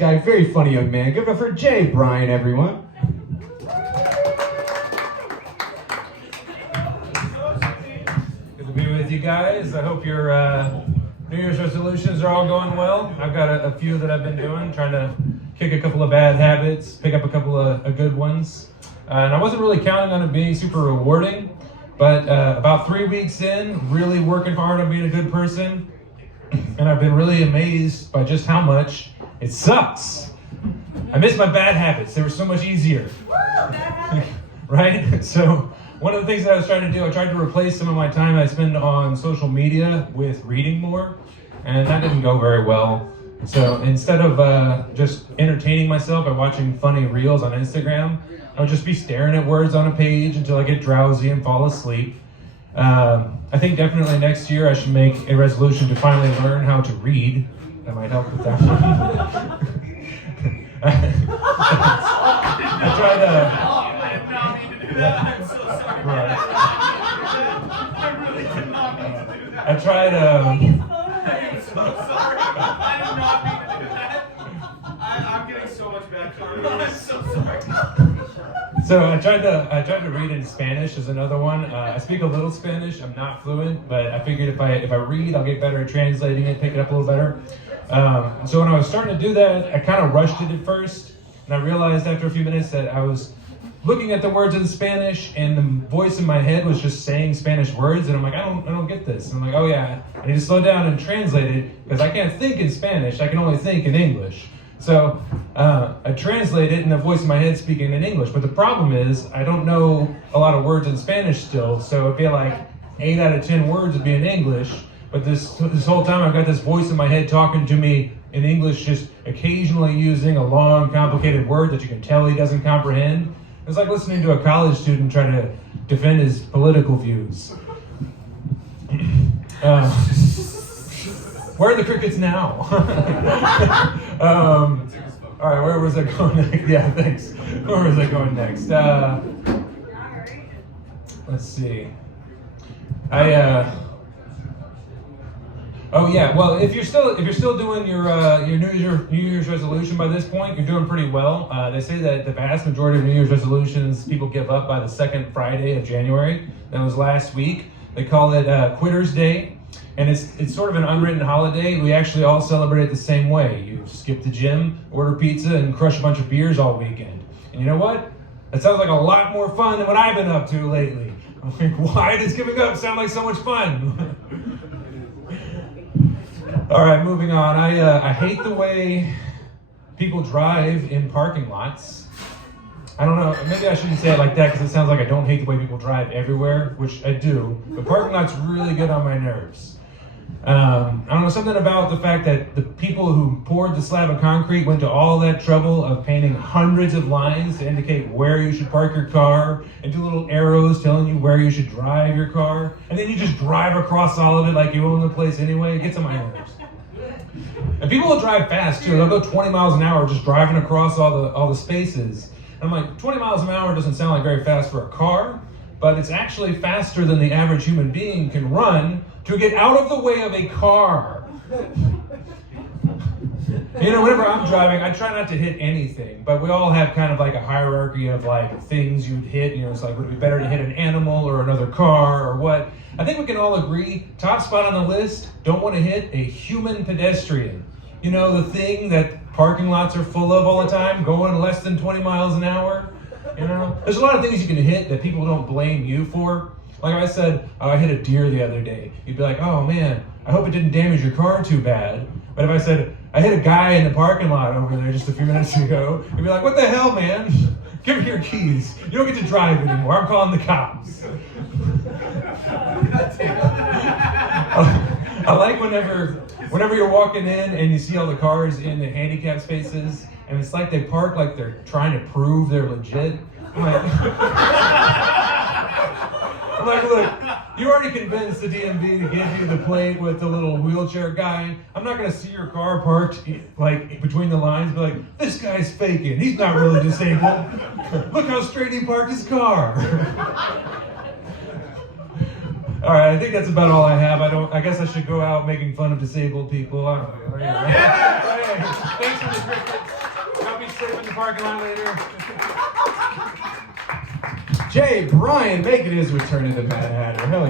Guy, very funny young man. Give it up for Bryan, everyone. Good to be with you guys. I hope your New Year's resolutions are all going well. I've got a few that I've been doing, trying to kick a couple of bad habits, pick up a couple of good ones. And I wasn't really counting on it being super rewarding, but about 3 weeks in, really working hard on being a good person, and I've been really amazed by just how much it sucks. I miss my bad habits. They were so much easier. Right? So one of the things that I was trying to do, I tried to replace some of my time I spend on social media with reading more, and that didn't go very well. So instead of just entertaining myself by watching funny reels on Instagram, I would just be staring at words on a page until I get drowsy and fall asleep. I think definitely next year I should make a resolution to finally learn how to read. That might help with that one. I tried to... I did not mean to do that. I'm so sorry. Right. I really did not mean to do that. I tried... I am so sorry. I did not mean to do that. I'm getting so much bad karma. I'm so sorry. So I tried to read in Spanish as another one. I speak a little Spanish. I'm not fluent, but I figured if I read, I'll get better at translating it, pick it up a little better. So when I was starting to do that, I kind of rushed it at first, and I realized after a few minutes that I was looking at the words in Spanish, and the voice in my head was just saying Spanish words, and I'm like, I don't get this. And I'm like, oh yeah, I need to slow down and translate it because I can't think in Spanish. I can only think in English. So I translate it in the voice in my head speaking in English. But the problem is I don't know a lot of words in Spanish still. So it'd be like 8 out of 10 words would be in English. But this whole time I've got this voice in my head talking to me in English, just occasionally using a long, complicated word that you can tell he doesn't comprehend. It's like listening to a college student try to defend his political views. Where are the crickets now? All right, where was I going next? Yeah, thanks. Where was I going next? Let's see. Oh yeah. Well, if you're still doing your New Year's resolution by this point, you're doing pretty well. They say that the vast majority of New Year's resolutions people give up by the second Friday of January. That was last week. They call it Quitter's Day. And it's sort of an unwritten holiday. We actually all celebrate it the same way. You skip the gym, order pizza, and crush a bunch of beers all weekend. And you know what? That sounds like a lot more fun than what I've been up to lately. I'm like, why does giving up sound like so much fun? All right, moving on. I hate the way people drive in parking lots. I don't know, maybe I shouldn't say it like that because it sounds like I don't hate the way people drive everywhere, which I do. But parking lots really get on my nerves. I don't know, something about the fact that the people who poured the slab of concrete went to all that trouble of painting hundreds of lines to indicate where you should park your car and do little arrows telling you where you should drive your car. And then you just drive across all of it like you own the place anyway. It gets on my nerves. And people will drive fast too. They'll go 20 miles an hour just driving across all the spaces. And I'm like, 20 miles an hour doesn't sound like very fast for a car, but it's actually faster than the average human being can run to get out of the way of a car. You know, whenever I'm driving, I try not to hit anything, but we all have kind of like a hierarchy of like things you'd hit. You know, it's like, would it be better to hit an animal or another car or what? I think we can all agree, top spot on the list, don't want to hit a human pedestrian. You know, the thing that parking lots are full of all the time, going less than 20 miles an hour. You know, there's a lot of things you can hit that people don't blame you for. Like I said, I hit a deer the other day. You'd be like, oh man, I hope it didn't damage your car too bad. But if I said, I hit a guy in the parking lot over there just a few minutes ago, you'd be like, what the hell, man? Give me your keys. You don't get to drive anymore. I'm calling the cops. I like whenever you're walking in and you see all the cars in the handicap spaces, and it's like they park like they're trying to prove they're legit. I'm like, look, you already convinced the DMV to give you the plate with the little wheelchair guy. I'm not gonna see your car parked like between the lines and be like, this guy's faking. He's not really disabled. Look how straight he parked his car. All right, I think that's about all I have. I guess I should go out making fun of disabled people. I don't know. Yeah! Hey, thanks for the crickets. sleep in the parking lot later. Jay Bryan making his return to the Mad Hatter. Hell yeah.